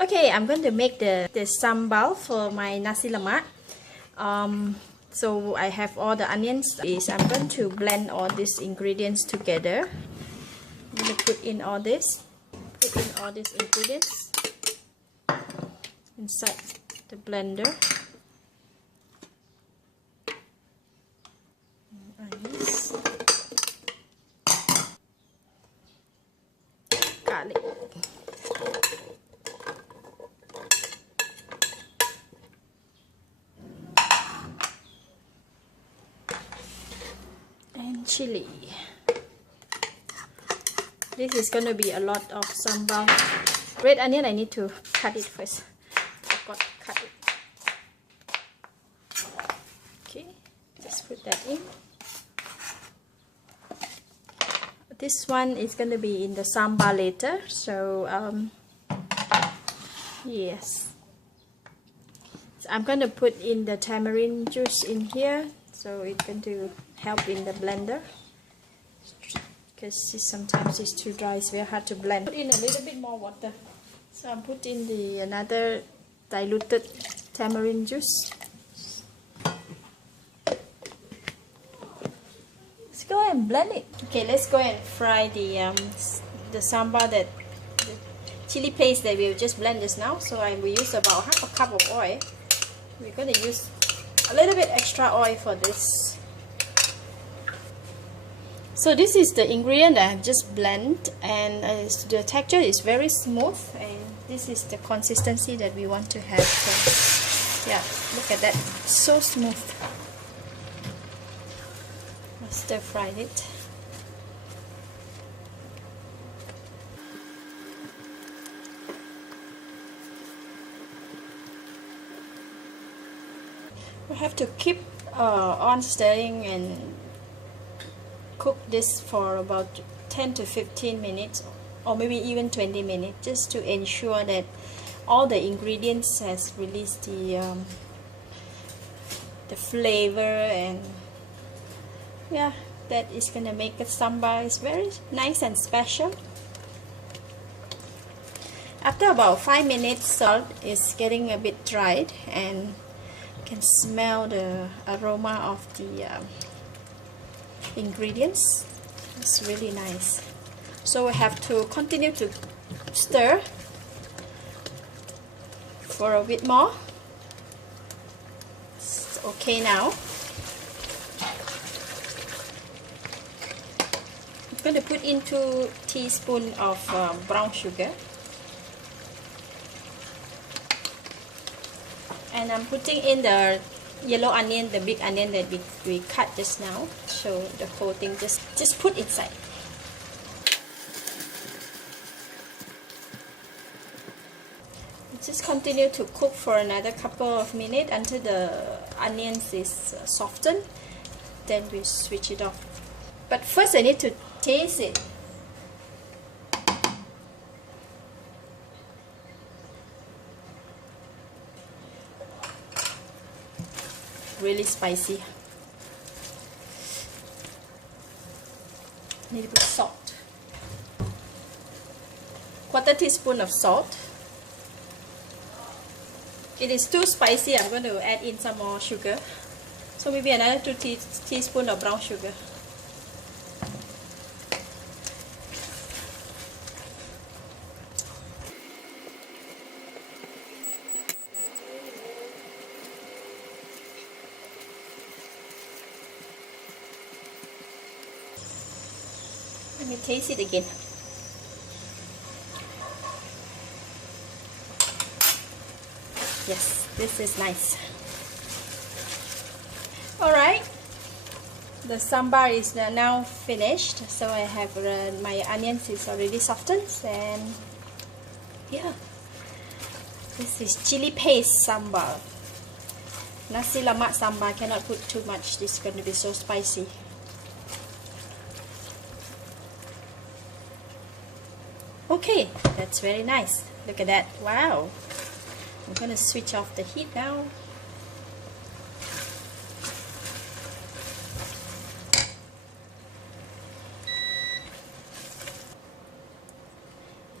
Okay, I'm going to make the sambal for my nasi lemak. So I have all the onions. I'm going to blend all these ingredients together. I'm going to put in all this. Put in all these ingredients inside the blender. Onions, garlic. And chili. This is going to be a lot of sambal. Red onion, I need to cut it first. I forgot to cut it. Okay, just put that in. This one is going to be in the sambal later. So, yes. So I'm going to put in the tamarind juice in here. So it's going to help in the blender. Because sometimes it's too dry, it's very hard to blend. Put in a little bit more water. So I'm putting the another diluted tamarind juice. Let's go and blend it. Okay, let's go and fry the sambal, that the chili paste that we just blend just now. So I will use about half a cup of oil. We're going to use a little bit extra oil for this. So this is the ingredient that I've just blended, and the texture is very smooth, and this is the consistency that we want to have. So, yeah, look at that, so smooth. I'll stir fry it. We have to keep on stirring and cook this for about 10 to 15 minutes, or maybe even 20 minutes, just to ensure that all the ingredients has released the flavor, and yeah, that is gonna make the sambal is very nice and special. After about 5 minutes, salt is getting a bit dried, and you can smell the aroma of the ingredients. It's really nice. So we have to continue to stir for a bit more. It's okay now. I'm going to put in 2 teaspoons of brown sugar, and I'm putting in the yellow onion, the big onion that we cut just now. So the whole thing just put inside. Just continue to cook for another couple of minutes until the onions is softened. Then we switch it off. But first I need to taste it. Really spicy. Need to put salt. 1/4 teaspoon of salt. It is too spicy. I'm going to add in some more sugar. So maybe another 2 teaspoons of brown sugar. Let me taste it again. Yes, this is nice. Alright, the sambar is now finished. So I have my onions is already softened, and yeah, this is chili paste sambal. Nasi lemak sambal, cannot put too much, this is going to be so spicy. Okay, that's very nice. Look at that. Wow. I'm going to switch off the heat now.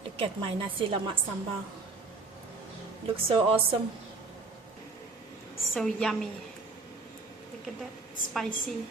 Look at my nasi lemak sambal. Looks so awesome. So yummy. Look at that, spicy.